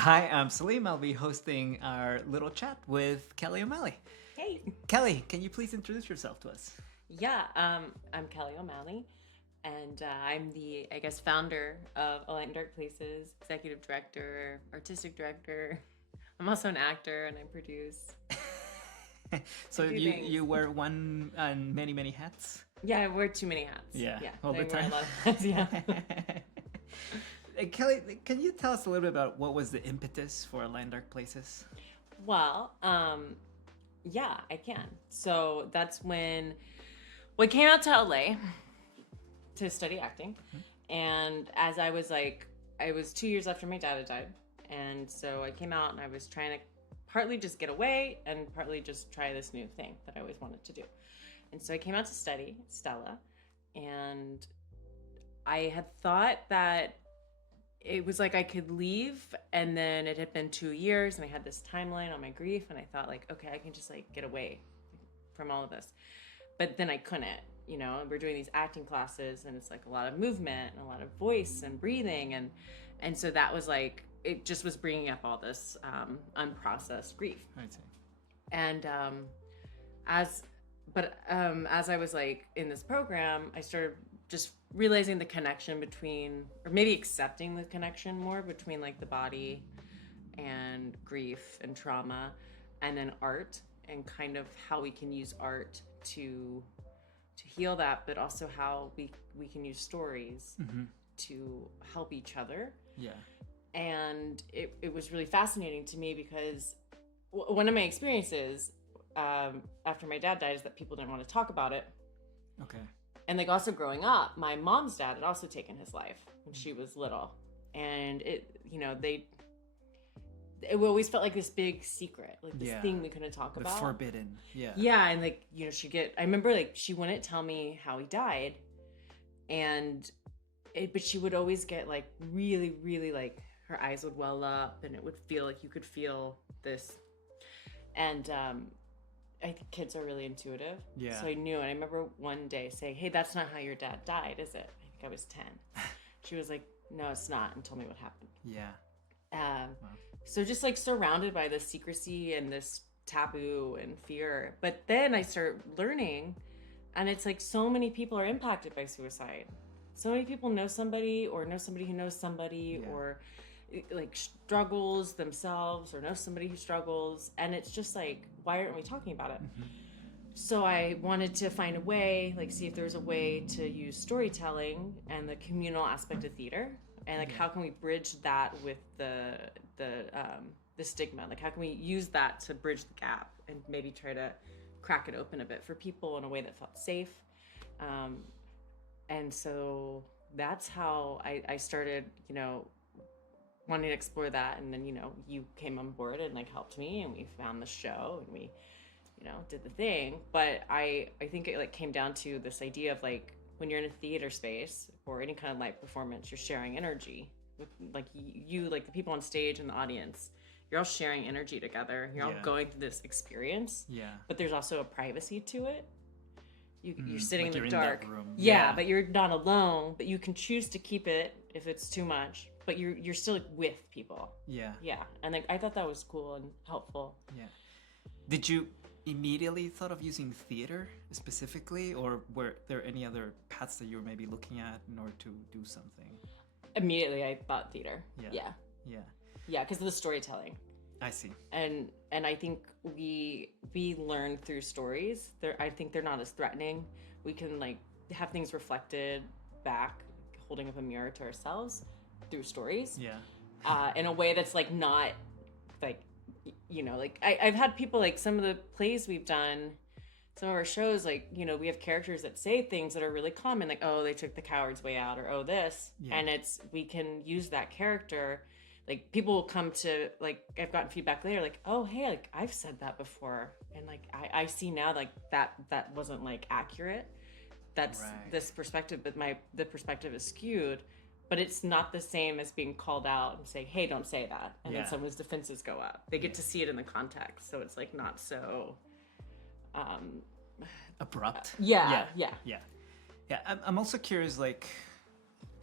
Hi, I'm Salim. I'll be hosting our little chat with Kelly O'Malley. Hey. Kelly, can you please introduce yourself to us? Yeah, I'm Kelly O'Malley, and I'm the, I guess, founder of A Light in Dark Places, executive director, artistic director. I'm also an actor and I produce. So I do you things. you wear one and many hats? Yeah, I wear too many hats. Yeah, Yeah, all the I wear a time. lot of hats. Yeah. Kelly, can you tell us a little bit about what was the impetus for Land Dark Places? Well, yeah, I can. So that's when we came out to LA to study acting, and as I was 2 years after my dad had died, and so I came out and I was trying to partly just get away and partly just try this new thing that I always wanted to do. And so I came out to study Stella, and I had thought that it was like I could leave, and then it had been 2 years and I had this timeline on my grief, and I thought like, okay, I can just like get away from all of this. But then I couldn't. We're doing these acting classes and it's like a lot of movement and a lot of voice and breathing, and so that was like it just was bringing up all this unprocessed grief. I'd say. And as as I was like in this program, I started just realizing the connection between, or maybe accepting the connection more between like the body and grief and trauma, and then art, and kind of how we can use art to heal that, but also how we can use stories to help each other. Yeah. And it was really fascinating to me because one of my experiences after my dad died is that people didn't want to talk about it. Okay. And like also growing up, my mom's dad had also taken his life when she was little, and it always felt like this big secret, like this thing we couldn't talk The about. forbidden. Yeah. Yeah, and like I remember like she wouldn't tell me how he died, and but she would always get like really, really like her eyes would well up, and it would feel like you could feel this. And I think kids are really intuitive. Yeah. So I knew, and I remember one day saying, "Hey, that's not how your dad died, is it?" I think I was 10. She was like, "No, it's not," and told me what happened. Yeah. Wow. Wow. So just like surrounded by this secrecy and this taboo and fear. But then I start learning, and it's like so many people are impacted by suicide. So many people know somebody or know somebody who knows somebody, or like struggles themselves or know somebody who struggles. And it's just like, why aren't we talking about it? So I wanted to find a way, like see if there was a way to use storytelling and the communal aspect of theater, and like how can we bridge that with the stigma? Like how can we use that to bridge the gap and maybe try to crack it open a bit for people in a way that felt safe. And so that's how I started, wanting to explore that. And then, you came on board and like helped me, and we found the show, and we, did the thing. But I think it like came down to this idea of like, when you're in a theater space or any kind of live performance, you're sharing energy with like you, like the people on stage and the audience. You're all sharing energy together. You're all going through this experience. Yeah. But there's also a privacy to it. You're sitting like in the you're dark. In that room. Yeah, but you're not alone. But you can choose to keep it if it's too much. But you're still like, with people. Yeah. Yeah, and like I thought that was cool and helpful. Yeah. Did you immediately thought of using theater specifically, or were there any other paths that you were maybe looking at in order to do something? Immediately I thought theater. Yeah, because of the storytelling. I see. And I think we learn through stories. I think they're not as threatening. We can like have things reflected back, holding up a mirror to ourselves through stories. Yeah. In a way that's like not like, like I've had people like some of the plays we've done, some of our shows, like, we have characters that say things that are really common, like, oh, they took the coward's way out, or oh, this. And we can use that character. Like people will come to, like, I've gotten feedback later, like, oh, hey, like I've said that before, and like I see now like that wasn't like accurate. That's this perspective, but the perspective is skewed. But it's not the same as being called out and saying, hey, don't say that. And then someone's defenses go up. They get to see it in the context. So it's like not so abrupt. Yeah. I'm also curious, like,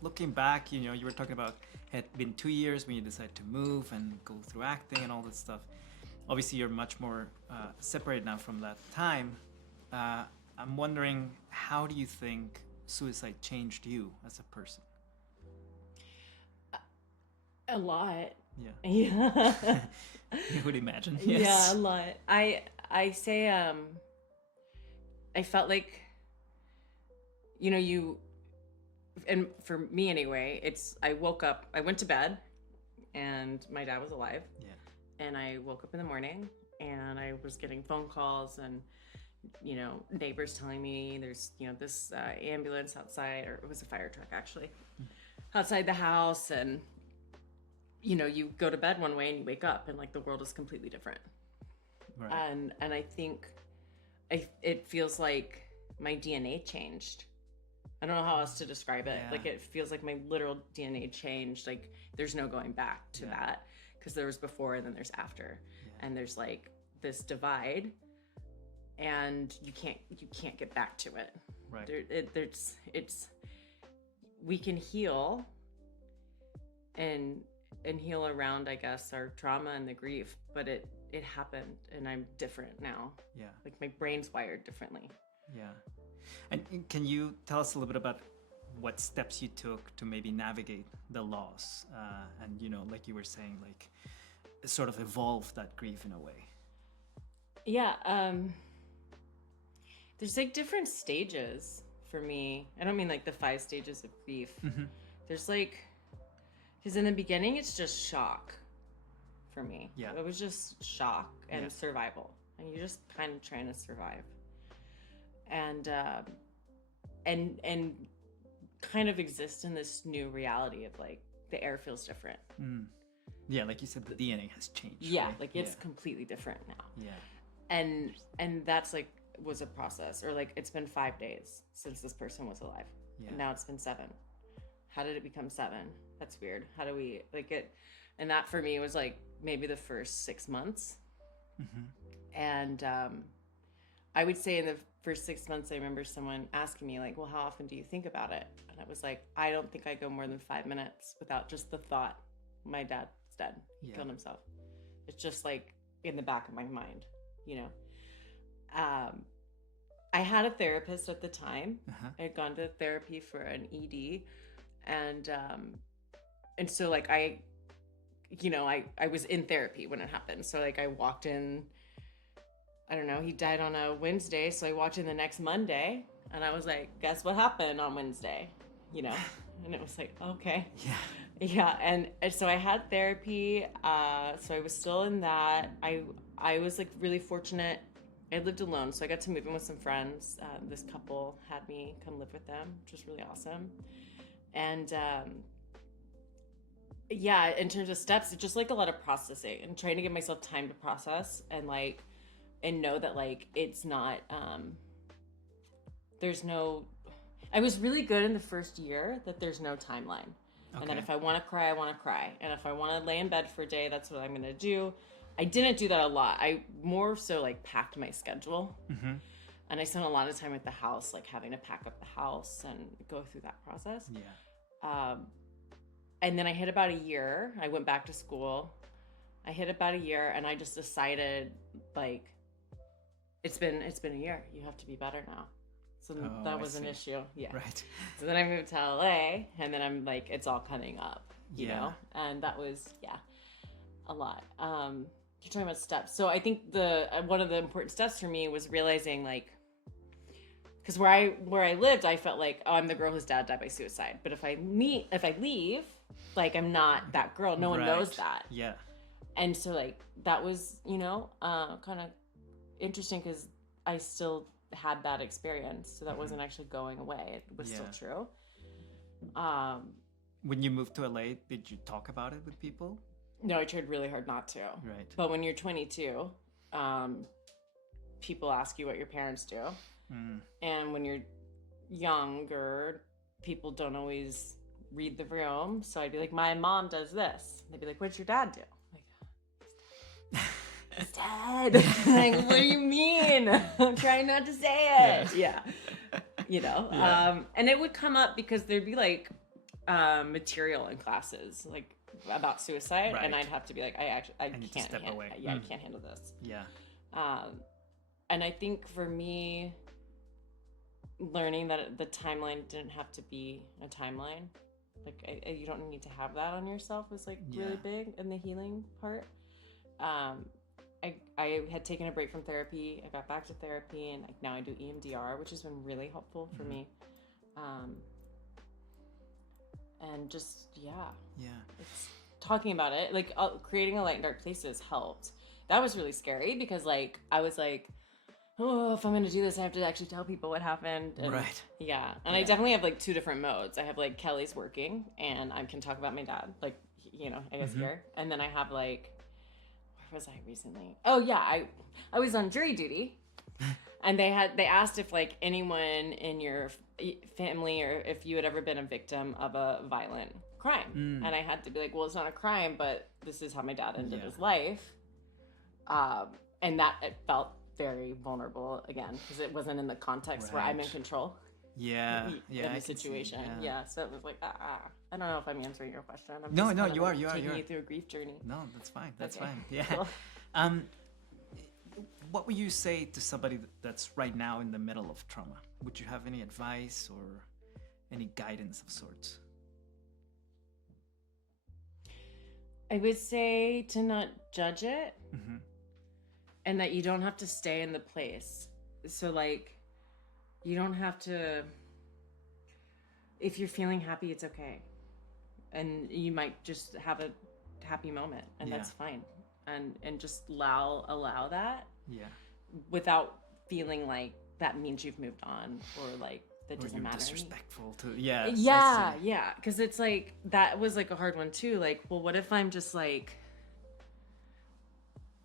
looking back, you know, you were talking about it had been 2 years when you decided to move and go through acting and all this stuff. Obviously, you're much more separated now from that time. I'm wondering, how do you think suicide changed you as a person? A lot. Yeah. Yeah. You would imagine. Yes. Yeah, a lot. I say I felt like, you know, and for me anyway, I woke up, I went to bed and my dad was alive. Yeah. And I woke up in the morning and I was getting phone calls and, you know, neighbors telling me there's, you know, this ambulance outside, or it was a fire truck actually, outside the house. And, you know, you go to bed one way and you wake up and like the world is completely different. Right. And I think it feels like my DNA changed. I don't know how else to describe it. Yeah. Like it feels like my literal DNA changed. Like there's no going back to that, because there was before and then there's after. Yeah. And there's like this divide and you can't get back to it. Right. We can heal and heal around, I guess, our trauma and the grief, but it happened and I'm different now. Yeah. Like my brain's wired differently. Yeah. And can you tell us a little bit about what steps you took to maybe navigate the loss? And, you know, like you were saying, like sort of evolve that grief in a way. Yeah. There's like different stages for me. I don't mean like the 5 stages of grief. Mm-hmm. There's like, because in the beginning, it's just shock for me. Yeah. It was just shock and survival. And you're just kind of trying to survive. And kind of exist in this new reality of like the air feels different. Yeah, like you said, the DNA has changed. Yeah, right? like it's completely different now. Yeah. And that's like was a process, or like it's been 5 days since this person was alive. Yeah. And now it's been 7. How did it become 7? That's weird. How do we like it? And that for me was like maybe the first 6 months. Mm-hmm. And I would say in the first 6 months, I remember someone asking me like, well, how often do you think about it? And I was like, I don't think I go more than 5 minutes without just the thought, my dad's dead. He killed himself. It's just like in the back of my mind, you know? I had a therapist at the time. Uh-huh. I had gone to therapy for an ED. And so like I was in therapy when it happened. So like I walked in, I don't know, he died on a Wednesday. So I walked in the next Monday and I was like, guess what happened on Wednesday? You know? And it was like, okay. Yeah. Yeah. And so I had therapy. So I was still in that. I was like really fortunate. I lived alone. So I got to move in with some friends. This couple had me come live with them, which was really awesome. And yeah, in terms of steps, it's just like a lot of processing and trying to give myself time to process and like, and know that like, it's not, I was really good in the first year that there's no timeline. Okay. And then if I want to cry, I want to cry. And if I want to lay in bed for a day, that's what I'm going to do. I didn't do that a lot. I more so like packed my schedule. Mm-hmm. And I spent a lot of time at the house, like having to pack up the house and go through that process. Yeah. And then I hit about a year. I went back to school. I hit about a year and I just decided like, it's been a year. You have to be better now. So that was an issue. Yeah. Right. So then I moved to LA and then I'm like, it's all coming up, you know? And that was, a lot. You're talking about steps. So I think one of the important steps for me was realizing like, because where I lived, I felt like, oh, I'm the girl whose dad died by suicide. But if I leave, like I'm not that girl. No one knows that. Yeah. And so like that was, you know, kind of interesting because I still had that experience. So that wasn't actually going away. It was still true. When you moved to LA, did you talk about it with people? No, I tried really hard not to. Right. But when you're 22, people ask you what your parents do. Mm. And when you're younger, people don't always read the room. So I'd be like, my mom does this. They'd be like, what's your dad do? I'm like, he's dead. Like, what do you mean? I'm trying not to say it. Yeah. You know? Yeah. And it would come up because there'd be like material in classes, like about suicide, Right. and I'd have to be like, I need to can't step away. I can't handle this. Yeah. And I think for me, learning that the timeline didn't have to be a timeline, like you don't need to have that on yourself, was like really big in the healing part. I had taken a break from therapy. I got back to therapy, and like now I do EMDR, which has been really helpful for me. And just it's talking about it, like creating a light and dark places helped. That was really scary because like I was like, oh, if I'm gonna do this, I have to actually tell people what happened. And, right. Yeah, and I definitely have like two different modes. I have like Kelly's working, and I can talk about my dad, like I guess here, and then I have like, where was I recently? Oh yeah, I was on jury duty, and they asked if like anyone in your family or if you had ever been a victim of a violent crime, and I had to be like, well, it's not a crime, but this is how my dad ended his life, and that it felt very vulnerable again because it wasn't in the context where I'm in control. Yeah, in the situation. So it was like, I don't know if I'm answering your question. I'm no, just you are taking you through a grief journey. No, that's fine. That's Okay. fine. Yeah. Cool. What would you say to somebody that's right now in the middle of trauma? Would you have any advice or any guidance of sorts? I would say to not judge it, and that you don't have to stay in the place. So like, you don't have to, if you're feeling happy, it's okay. And you might just have a happy moment, and that's fine. And just allow that. Yeah. Without feeling like that means you've moved on, or like that doesn't matter. Disrespectful to yeah. Because it's like that was like a hard one too. Like, well, what if I'm just like,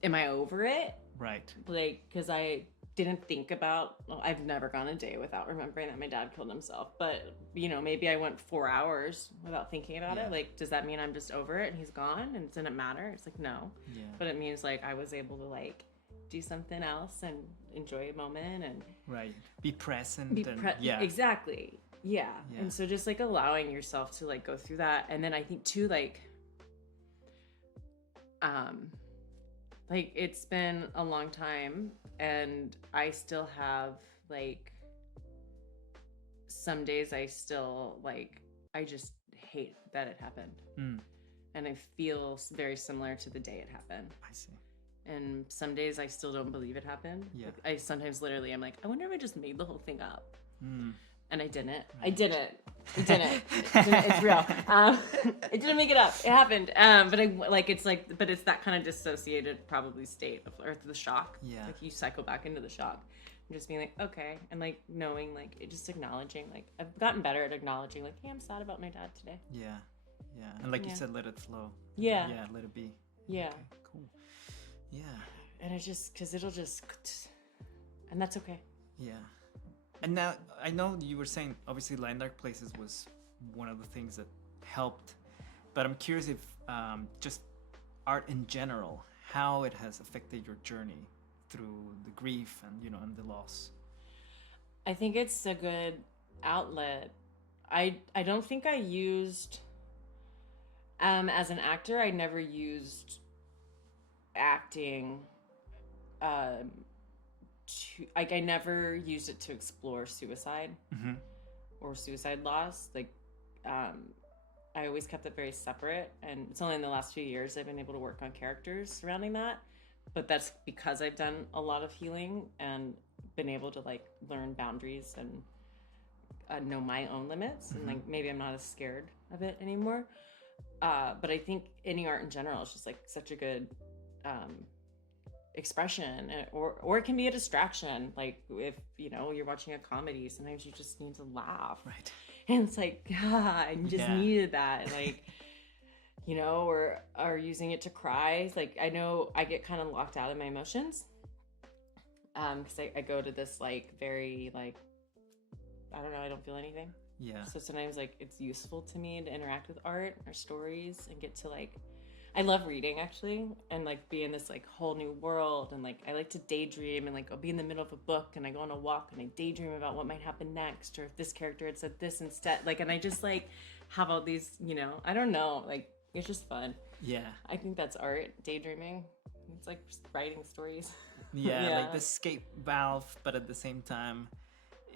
am I over it? Right. Like, because I didn't think about. Well, I've never gone a day without remembering that my dad killed himself. But maybe I went 4 hours without thinking about it. Like, does that mean I'm just over it and he's gone and it didn't matter? It's like no. Yeah. But it means like I was able to like do something else and enjoy a moment and be present. Exactly. Yeah. And so just like allowing yourself to like go through that, and then I think too like it's been a long time, and I still have like some days I still like I just hate that it happened, and I feel very similar to the day it happened. I see. And some days I still don't believe it happened. Yeah. Like, I sometimes literally I'm like, I wonder if I just made the whole thing up. And I didn't. Right. I didn't. It didn't. It's real. I didn't make it up. It happened. But it's that kind of dissociated probably state of, or the shock. Yeah. Like you cycle back into the shock. And just being like, okay. And like knowing, like it just acknowledging, like I've gotten better at acknowledging, like, hey, I'm sad about my dad today. Yeah. Yeah. And like you said, let it flow. Yeah. Yeah. Let it be. Yeah. Okay, cool. Yeah. And it's just, because it'll just, and that's okay. Yeah. And now, I know you were saying, obviously, Light and Dark Places was one of the things that helped. But I'm curious if just art in general, how it has affected your journey through the grief and, and the loss. I think it's a good outlet. I don't think I used, as an actor, I never used acting I never used it to explore suicide or suicide loss. Like I always kept it very separate, and it's only in the last few years I've been able to work on characters surrounding that, but that's because I've done a lot of healing and been able to like learn boundaries and know my own limits, and like maybe I'm not as scared of it anymore. But I think any art in general is just like such a good expression, or it can be a distraction. Like if you're watching a comedy, sometimes you just need to laugh, right? And it's like, I just needed that, like or using it to cry. Like I know I get kind of locked out of my emotions because I go to this like very like I don't know, I don't feel anything. Yeah. So sometimes like it's useful to me to interact with art or stories and get to like, I love reading actually, and like be in this like whole new world, and like I like to daydream, and like I'll be in the middle of a book and I go on a walk and I daydream about what might happen next, or if this character had said this instead, like, and I just like have all these, you know, I don't know, like it's just fun. Yeah. I think that's art, daydreaming. It's like just writing stories. Yeah, like the escape valve, but at the same time,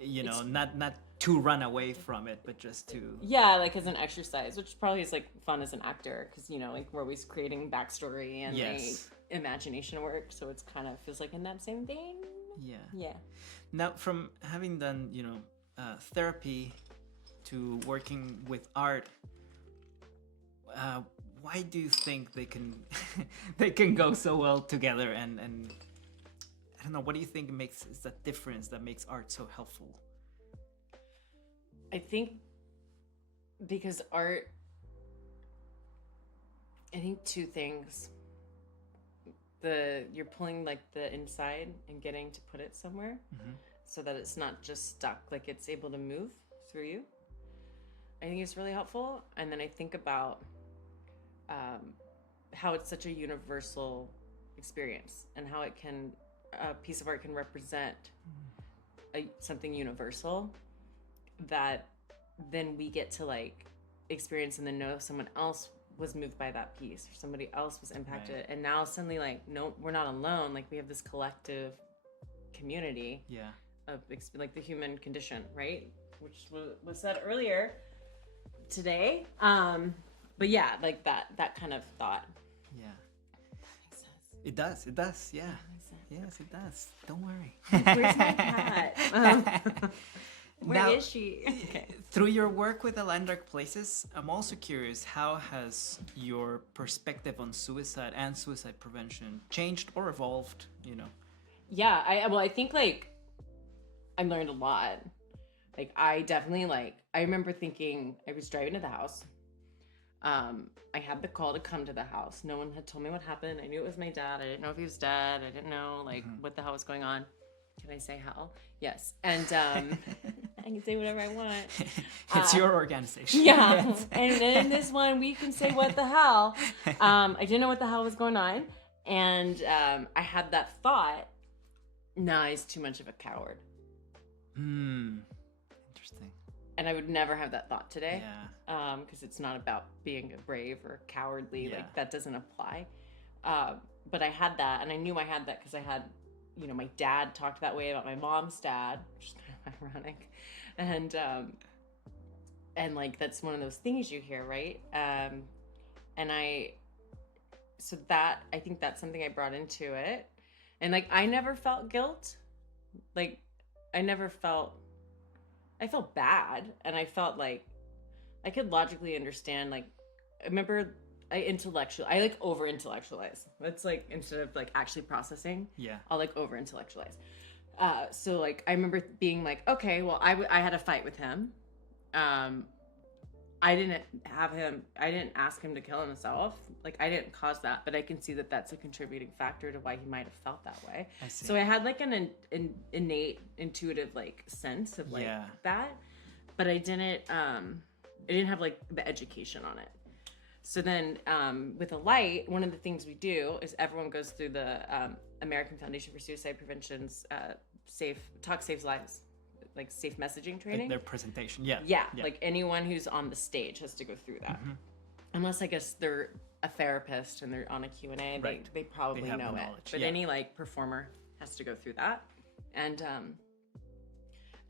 you know, not to run away from it, but just to like as an exercise, which probably is like fun as an actor because you know, like we're always creating backstory and like imagination work, so it's kind of feels like in that same vein. Yeah. Now, from having done, you know, therapy to working with art, why do you think they can they can go so well together? And I don't know, what do you think is that difference that makes art so helpful? I think because art, I think two things. You're pulling like the inside and getting to put it somewhere so that it's not just stuck, like it's able to move through you. I think it's really helpful. And then I think about how it's such a universal experience and how a piece of art can represent something universal that then we get to like experience and then know someone else was moved by that piece or somebody else was impacted, and now suddenly like, no, we're not alone, like we have this collective community of like the human condition, right, which was said earlier today. But yeah, like that kind of thought. Yeah, Makes sense. it does, yeah. Yes, it does, don't worry. Where's my cat? Where is she? Okay. Through your work with Aligned Dark Places, I'm also curious, how has your perspective on suicide and suicide prevention changed or evolved, you know? Yeah, I think like I learned a lot. Like I definitely I remember thinking, I was driving to the house. I had the call to come to the house. No one had told me what happened. I knew it was my dad. I didn't know if he was dead. I didn't know what the hell was going on. Can I say hell? Yes. And I can say whatever I want. It's your organization. Yeah. And then this one, we can say what the hell. I didn't know what the hell was going on. And I had that thought, nah, he's too much of a coward. Interesting. And I would never have that thought today. Yeah. Because it's not about being brave or cowardly. Yeah. Like that doesn't apply. But I had that, and I knew I had that because I had, you know, my dad talked that way about my mom's dad, which is kind of ironic. And like that's one of those things you hear, right? And I think that's something I brought into it. And like I never felt guilt. Like I felt bad, and I felt like I could logically understand. Like I remember I like over intellectualize. That's like instead of like actually processing, I'll like over intellectualize. So like I remember being like, okay, well I had a fight with him. I didn't ask him to kill himself. Like I didn't cause that, but I can see that that's a contributing factor to why he might have felt that way. I see. So I had like an innate intuitive like sense of like that, but I didn't have like the education on it. So then with a light, one of the things we do is everyone goes through the American Foundation for Suicide Prevention's Talk Saves Lives, like safe messaging training. Like their presentation, yeah. Like anyone who's on the stage has to go through that. Unless I guess they're a therapist and they're on a Q&A, they probably know it. But any like performer has to go through that. And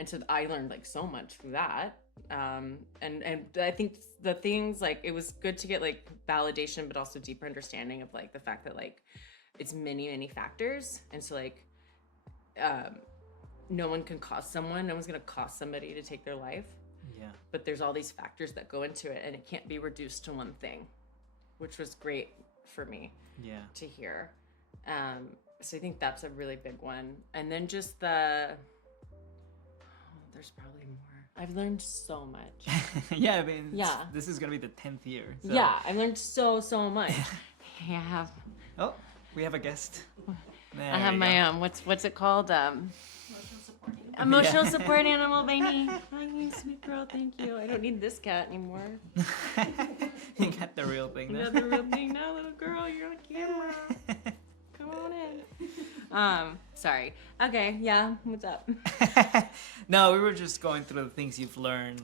so I learned like so much through that. And I think the things like it was good to get like validation, but also deeper understanding of like the fact that like it's many factors, and so like no one's gonna cause somebody to take their life, but there's all these factors that go into it, and it can't be reduced to one thing, which was great for me to hear. So I think that's a really big one. And then just there's probably more. I've learned so much. I mean, this is gonna be the 10th year. So. Yeah, I've learned so much. Oh, we have a guest. I have my what's it called? Emotional support animal, baby. Hi, you sweet girl. Thank you. I don't need this cat anymore. You got the real thing now. You got the real thing now, little girl. You're on camera. Come on in. Sorry. Okay, yeah. What's up? No, we were just going through the things you've learned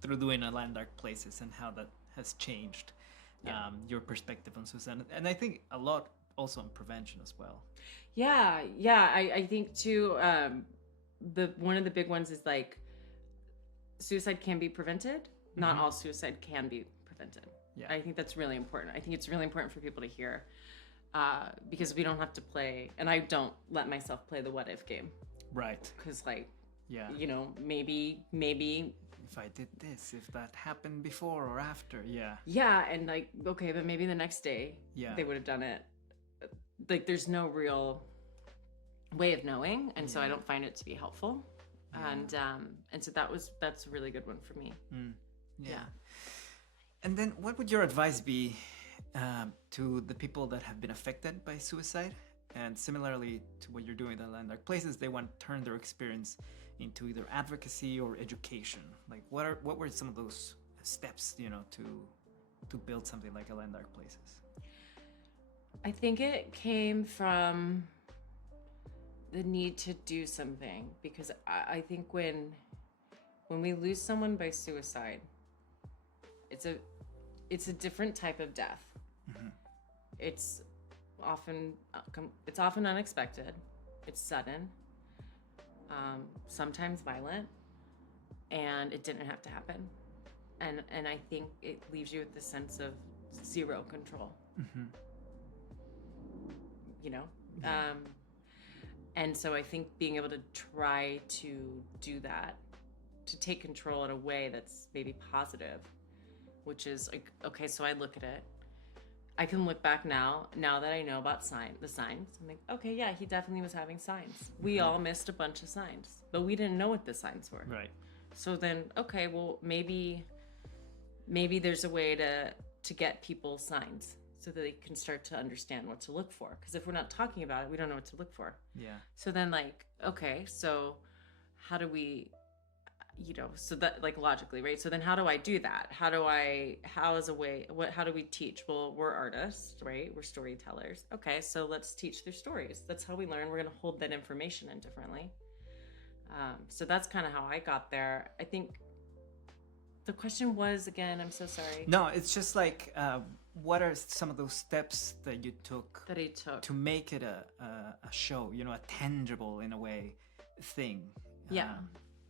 through doing a Land Dark Places and how that has changed your perspective on suicide. And I think a lot also on prevention as well. Yeah. I think too, one of the big ones is like suicide can be prevented. Not all suicide can be prevented. Yeah. I think that's really important. I think it's really important for people to hear, because we don't have to play, and I don't let myself play the what if game. Right. Because like, yeah, maybe if I did this, if that happened before or after. Yeah, and like, okay, but maybe the next day they would have done it. Like, there's no real way of knowing, and so I don't find it to be helpful. And so that's a really good one for me. Yeah. And then what would your advice be to the people that have been affected by suicide? And similarly to what you're doing at Land Dark Places, they want to turn their experience into either advocacy or education. Like, what were some of those steps, to build something like a Land Dark Places? I think it came from the need to do something, because I think when we lose someone by suicide, it's a different type of death. It's often unexpected. It's sudden, sometimes violent, and it didn't have to happen. And I think it leaves you with the sense of zero control. And so I think being able to try to do that, to take control in a way that's maybe positive, which is like, okay, so I look at it. I can look back now that I know about the signs. I'm like, okay, yeah, he definitely was having signs. We all missed a bunch of signs, but we didn't know what the signs were. Right. So then, okay, well, maybe there's a way to get people signs so that they can start to understand what to look for. Because if we're not talking about it, we don't know what to look for. Yeah. So then, like, okay, so how do we, so that, like, logically, right? So then how do I do that? How do we teach? Well, we're artists, right? We're storytellers. Okay, so let's teach through stories. That's how we learn. We're going to hold that information in differently. So that's kind of how I got there. I think the question was, again, I'm so sorry. No, it's just like, what are some of those steps that you took to make it a show, a tangible, in a way, thing? Yeah.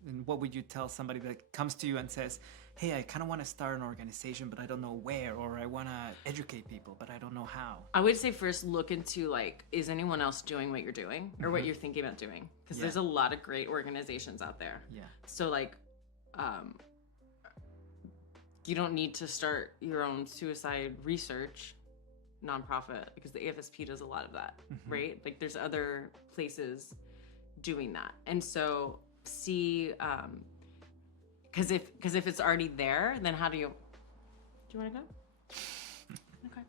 And what would you tell somebody that comes to you and says, hey, I kind of want to start an organization, but I don't know where, or I want to educate people, but I don't know how? I would say first look into, like, is anyone else doing what you're doing or what you're thinking about doing? Because there's a lot of great organizations out there. Yeah. So, like, you don't need to start your own suicide research nonprofit, because the AFSP does a lot of that, right? Like, there's other places doing that. And so see, because if it's already there, then how do you want to go? Okay.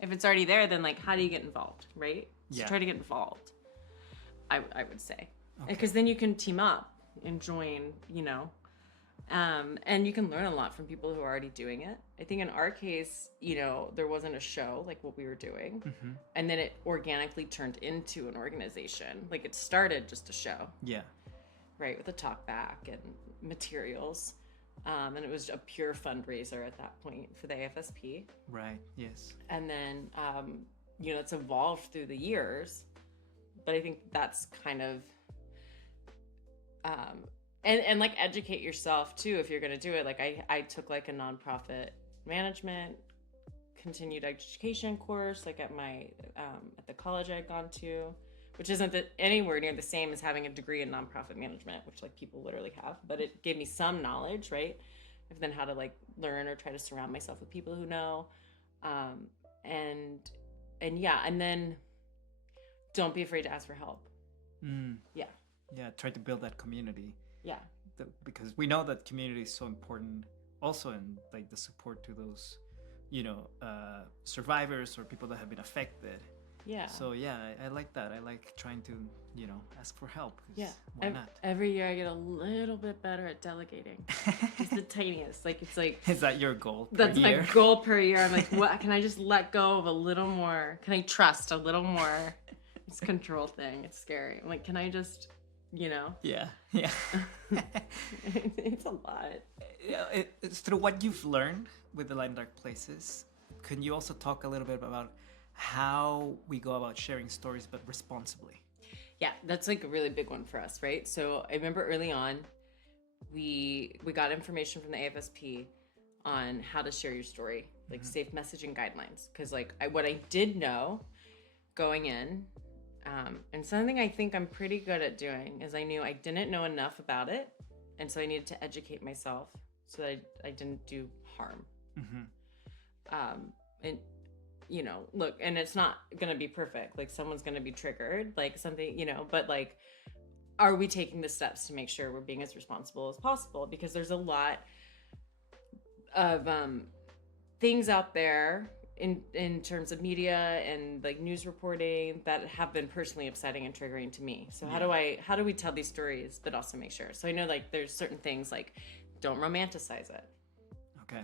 If it's already there, then, like, how do you get involved, right? So try to get involved, I would say. Because then you can team up and join, and you can learn a lot from people who are already doing it. I think in our case, there wasn't a show like what we were doing, and then it organically turned into an organization. Like, it started just a show. Yeah. Right, with a talk back and materials. And it was a pure fundraiser at that point for the AFSP. Right, yes. And then, it's evolved through the years. But I think that's kind of, and like, educate yourself too if you're going to do it. Like, I took, like, a nonprofit management continued education course, like, at the college I'd gone to, which isn't anywhere near the same as having a degree in nonprofit management, which, like, people literally have, but it gave me some knowledge, right? Of then how to, like, learn or try to surround myself with people who know, and then don't be afraid to ask for help. Yeah, try to build that community. Yeah, because we know that community is so important, also in, like, the support to those, survivors or people that have been affected. Yeah. So yeah, I like that. I like trying to, ask for help. Yeah. Why not? Every year I get a little bit better at delegating. Just the tiniest. Like, it's like. Is that your goal? That's my goal per year. I'm like, what? Can I just let go of a little more? Can I trust a little more? It's a control thing. It's scary. I'm like, can I just you know? Yeah. Yeah. It's a lot. Yeah, it's through what you've learned with the Light and Dark Places, can you also talk a little bit about how we go about sharing stories but responsibly? Yeah, that's like a really big one for us, right? So I remember early on, we got information from the AFSP on how to share your story, like safe messaging guidelines. Because like what I did know going in, and something I think I'm pretty good at doing is I knew I didn't know enough about it, and so I needed to educate myself so that I didn't do harm. And you know, look, and it's not gonna be perfect. Like someone's gonna be triggered, like something, you know, but like, are we taking the steps to make sure we're being as responsible as possible? Because there's a lot of things out there in terms of media and like news reporting that have been personally upsetting and triggering to me. So how do we tell these stories but also make sure? So I know like there's certain things like don't romanticize it. Okay.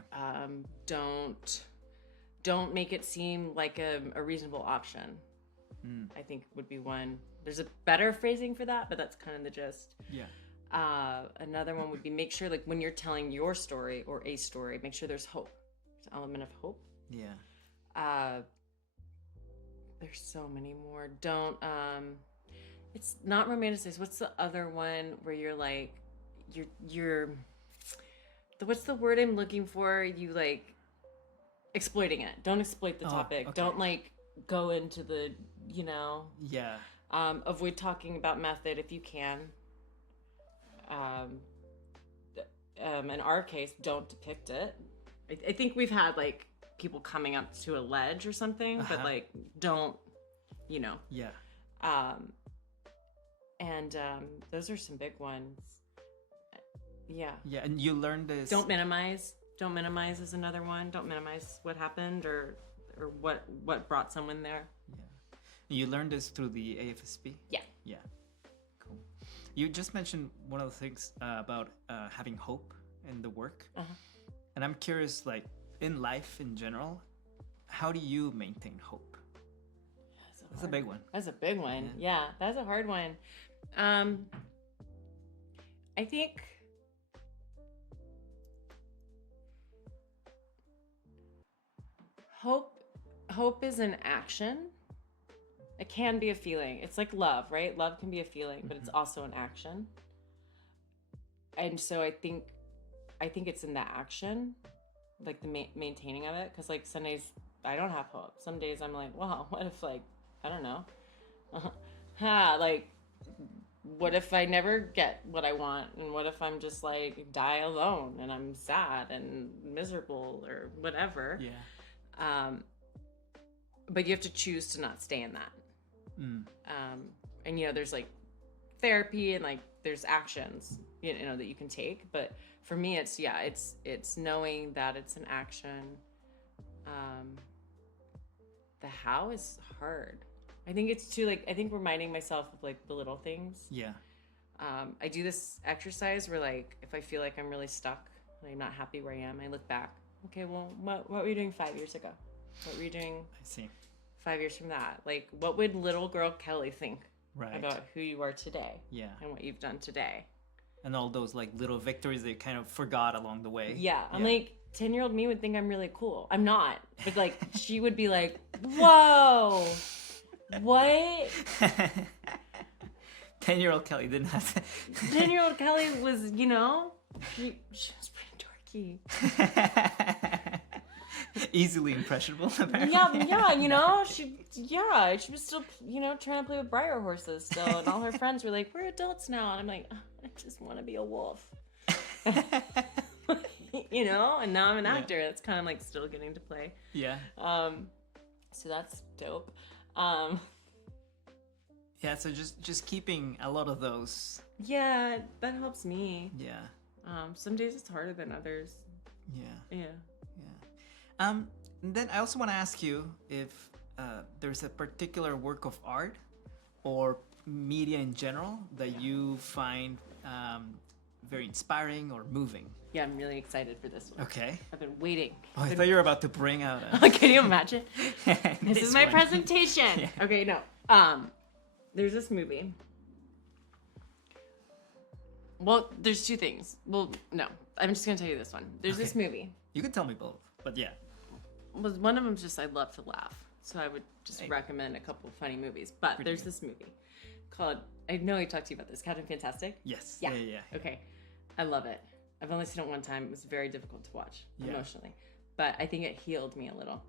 Don't make it seem like a reasonable option. I think would be one. There's a better phrasing for that, but that's kind of the gist. Yeah. Another one would be make sure like when you're telling your story or a story, make sure there's hope. There's an element of hope. Yeah. There's so many more. Don't it's not romanticize. What's the other one where you're like you're what's the word I'm looking for? You like exploiting it. Don't exploit the topic. Okay. Don't like go into the, you know. Yeah. Avoid talking about method if you can. In our case, don't depict it. I think we've had like people coming up to a ledge or something, but like don't, you know. Yeah. And those are some big ones. Yeah. Yeah, and you learned this. Don't minimize. Don't minimize is another one. Don't minimize what happened or what brought someone there. Yeah. You learned this through the AFSP? Yeah. Yeah. Cool. You just mentioned one of the things about having hope in the work. And I'm curious, like, in life in general, how do you maintain hope? That's a big one. That's a big one. Yeah, that's a hard one. I think hope is an action. It can be a feeling. It's like love, right? Love can be a feeling, but it's also an action. And so I think it's in the action, like the maintaining of it. Because like some days I don't have hope. Some days I'm like, wow, what if like, I don't know. Like, what if I never get what I want? And what if I'm just like die alone and I'm sad and miserable or whatever? Yeah. But you have to choose to not stay in that. And you know, there's like therapy and like there's actions, you know, that you can take. But for me, it's knowing that it's an action. The how is hard. I think it's too like, I think reminding myself of like the little things. Yeah. I do this exercise where like, if I feel like I'm really stuck, like I'm not happy where I am, I look back. Okay, well, what were you doing 5 years ago? What were you doing? I see. 5 years from that? Like, what would little girl Kelly think about who you are today? Yeah. And what you've done today. And all those like little victories that you kind of forgot along the way. Yeah. I'm like, 10-year-old me would think I'm really cool. I'm not. But like, she would be like, whoa, what? 10-year-old Kelly didn't have to. 10-year-old Kelly was, you know, she was pretty dorky. Easily impressionable, apparently. Yeah, you know, she was still, you know, trying to play with briar horses still, and all her friends were like, we're adults now, and I'm like, oh, I just want to be a wolf. You know, and now I'm an actor. That's kind of like still getting to play. Yeah. So that's dope. Yeah, so just keeping a lot of those. Yeah, that helps me. Yeah. Some days it's harder than others. Yeah. And then I also want to ask you if there's a particular work of art or media in general that you find very inspiring or moving. Yeah, I'm really excited for this one. Okay. I've been waiting. Oh, I thought you were about to bring out a... Can you imagine? This is my presentation. Yeah. Okay, no. There's this movie. Well, there's two things. Well, no, I'm just gonna tell you this one. There's this movie. You can tell me both, but yeah. Well, one of them's just I love to laugh, so I would just recommend a couple of funny movies. But Pretty there's good. this movie called, I know I talked to you about this, Captain Fantastic. Yes. Yeah. Yeah. Okay, I love it. I've only seen it one time. It was very difficult to watch Yeah. emotionally, but I think it healed me a little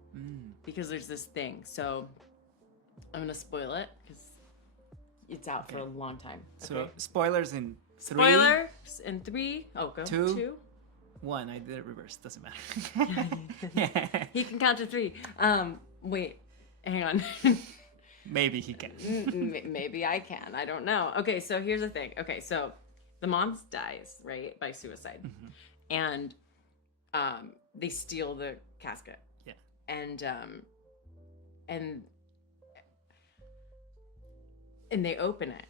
because there's this thing. So I'm gonna spoil it because it's out for a long time. So Okay. spoilers in 3, Spoilers in 3. Oh, go 2. 1. I did it reverse. Doesn't matter. He can count to 3. Wait, hang on. Maybe he can. Maybe I can. I don't know. Okay, so here's the thing. Okay, so the mom dies, right, by suicide, and they steal the casket. Yeah. And they open it,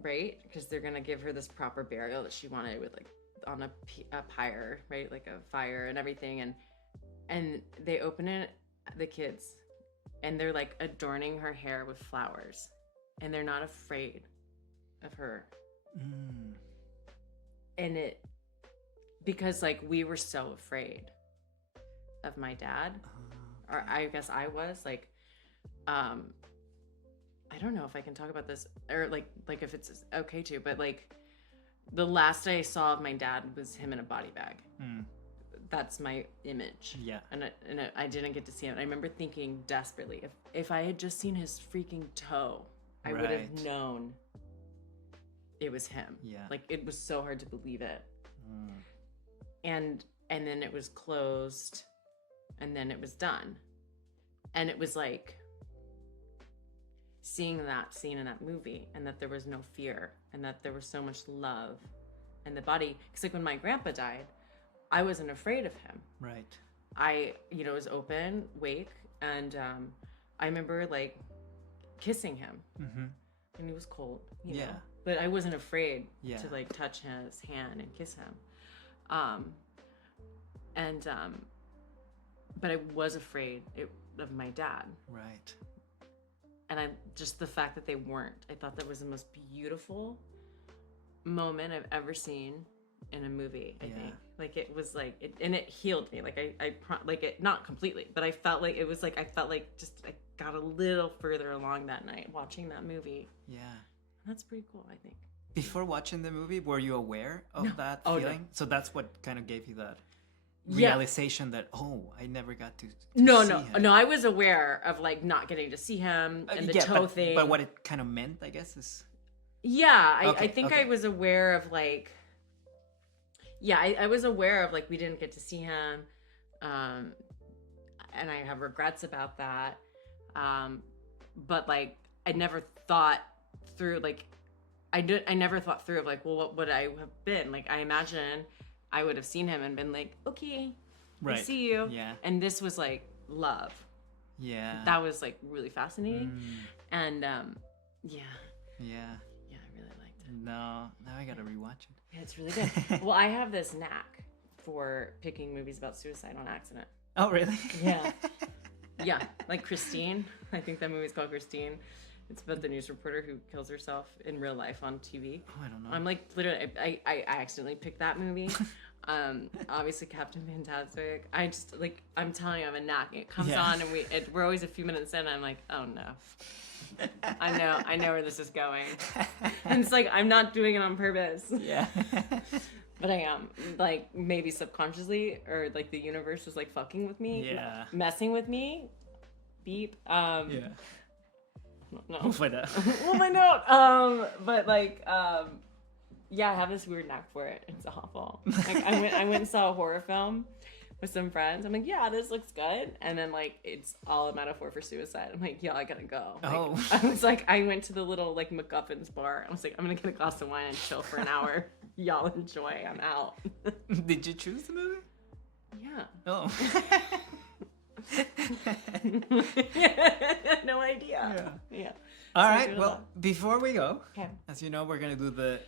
right, because they're gonna give her this proper burial that she wanted with like on a pyre, right, like a fire and everything, and they open it, the kids, and they're like adorning her hair with flowers, and they're not afraid of her. And it, because like we were so afraid of my dad, or I guess I was like, I don't know if I can talk about this or like if it's okay to, but like the last I saw of my dad was him in a body bag. That's my image. Yeah. And I didn't get to see him. I remember thinking desperately, if I had just seen his freaking toe, I would have known it was him. Yeah. Like it was so hard to believe it. And then it was closed, and then it was done. And it was like seeing that scene in that movie, and that there was no fear, and that there was so much love in the body. Because like when my grandpa died, I wasn't afraid of him. Right. I, was open, wake, and I remember like kissing him, and he was cold, you know? But I wasn't afraid to like touch his hand and kiss him. But I was afraid of my dad. Right. And just the fact that they weren't, I thought that was the most beautiful moment I've ever seen in a movie. I think like it was like and it healed me. Like I like it, not completely, but I felt like it was like I just I got a little further along that night watching that movie. Yeah. That's pretty cool, I think. Before watching the movie, were you aware of that feeling? No. So that's what kind of gave you that realization that I never got to no see no him. no I was aware of like not getting to see him and the toe thing, but what it kind of meant, I guess, is I think I was aware of like I was aware of like we didn't get to see him, and I have regrets about that, but like I never thought through like I never thought through of like, well, what would I have been like? I imagine I would have seen him and been like, okay, I see you. Yeah. And this was like love. Yeah. That was like really fascinating. And yeah, I really liked it. No, now I gotta rewatch it. Yeah, it's really good. Well, I have this knack for picking movies about suicide on accident. Oh, really? Yeah. Yeah, like Christine. I think that movie's called Christine. It's about the news reporter who kills herself in real life on TV. Oh, I don't know. I'm like, literally, I accidentally picked that movie. Obviously Captain Fantastic. I just, like, I'm telling you, I'm a knack. It comes on and we're always a few minutes in and I'm like, oh no. I know where this is going. And it's like, I'm not doing it on purpose. Yeah. But I am, like, maybe subconsciously, or like the universe was like fucking with me. Yeah. Messing with me. Beep. Yeah. No. We'll find out. We'll find out. But like, yeah, I have this weird knack for it. It's awful. Like I went and saw a horror film with some friends. I'm like, yeah, this looks good. And then like, it's all a metaphor for suicide. I'm like, yeah, I gotta go. Like, I was like, I went to the little like MacGuffin's bar. I was like, I'm gonna get a glass of wine and chill for an hour. Y'all enjoy. I'm out. Did you choose the movie? Yeah. Oh. No idea. Yeah. All right. Well, before we go, okay. As you know, we're gonna do the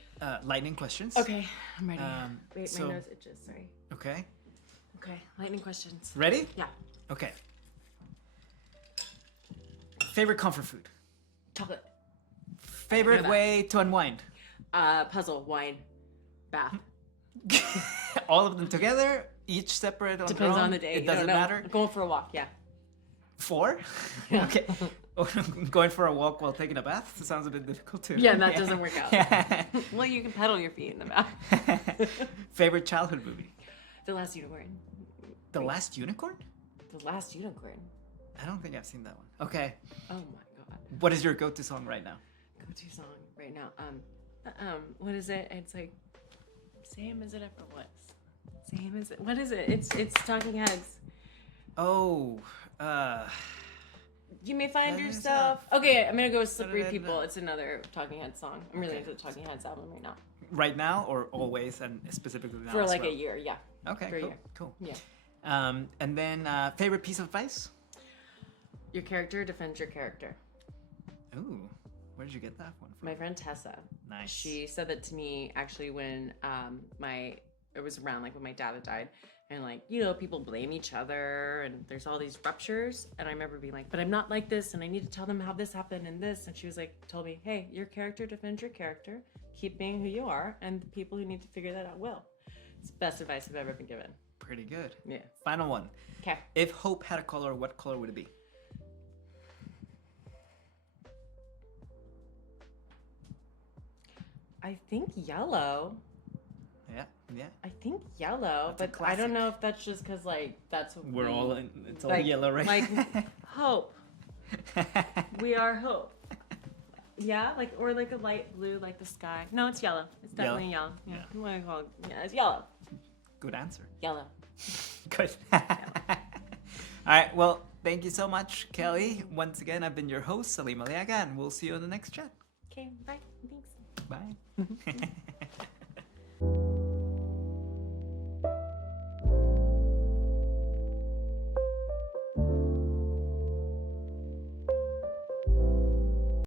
lightning questions. Okay, I'm ready. Wait, so- my nose itches. Sorry. Okay. Okay, lightning questions. Ready? Yeah. Okay. Favorite comfort food? Chocolate. Favorite way to unwind? Puzzle. Wine. Bath. All of them together, each separate on their Depends own? on the day. It doesn't matter. Going for a walk, yeah. 4? Yeah. Okay. Going for a walk while taking a bath sounds a bit difficult too. Yeah, that doesn't work out. Yeah. Well, you can pedal your feet in the bath. Favorite childhood movie? The Last Unicorn. The Last Unicorn? The Last Unicorn. I don't think I've seen that one. Okay. Oh my god. What is your go-to song right now? Go-to song right now. What is it? It's like same as it ever was. Same as it. What is it? It's Talking Heads. Oh, You may find Find yourself. Okay, I'm gonna go with Slippery Da-da-da-da. People. It's another Talking Heads song. I'm really Okay. into the Talking Heads album right now. right now or always, and specifically now For as like well? a year, yeah. Okay, for a cool, year. cool. Yeah. And then favorite piece of advice? Your character defends your character. Ooh, where did you get that one from? My friend Tessa. Nice. She said that to me actually when it was around like when my dad had died, and like, you know, people blame each other and there's all these ruptures, and I remember being like, but I'm not like this and I need to tell them how this happened and this, and she was like, told me, hey, your character defends your character, keep being who you are, and the people who need to figure that out will. It's the best advice I've ever been given. Pretty good. Yeah. Final one. Okay. If hope had a color, what color would it be? I think yellow. Yeah, yeah. I think yellow, That's a but I don't classic. know if that's just because like that's what We're we, all in, it's all like- yellow, right? like hope. We are hope. Yeah, like or like a light blue, like the sky. No, it's yellow. It's definitely yellow. Yeah. Yeah. What do I call it? Yeah, it's yellow. Good answer. Yellow. Good. All right. Well, thank you so much, Kelly. Once again, I've been your host, Salim Aliaga, and we'll see you in the next chat. Okay, bye. Thanks. Bye.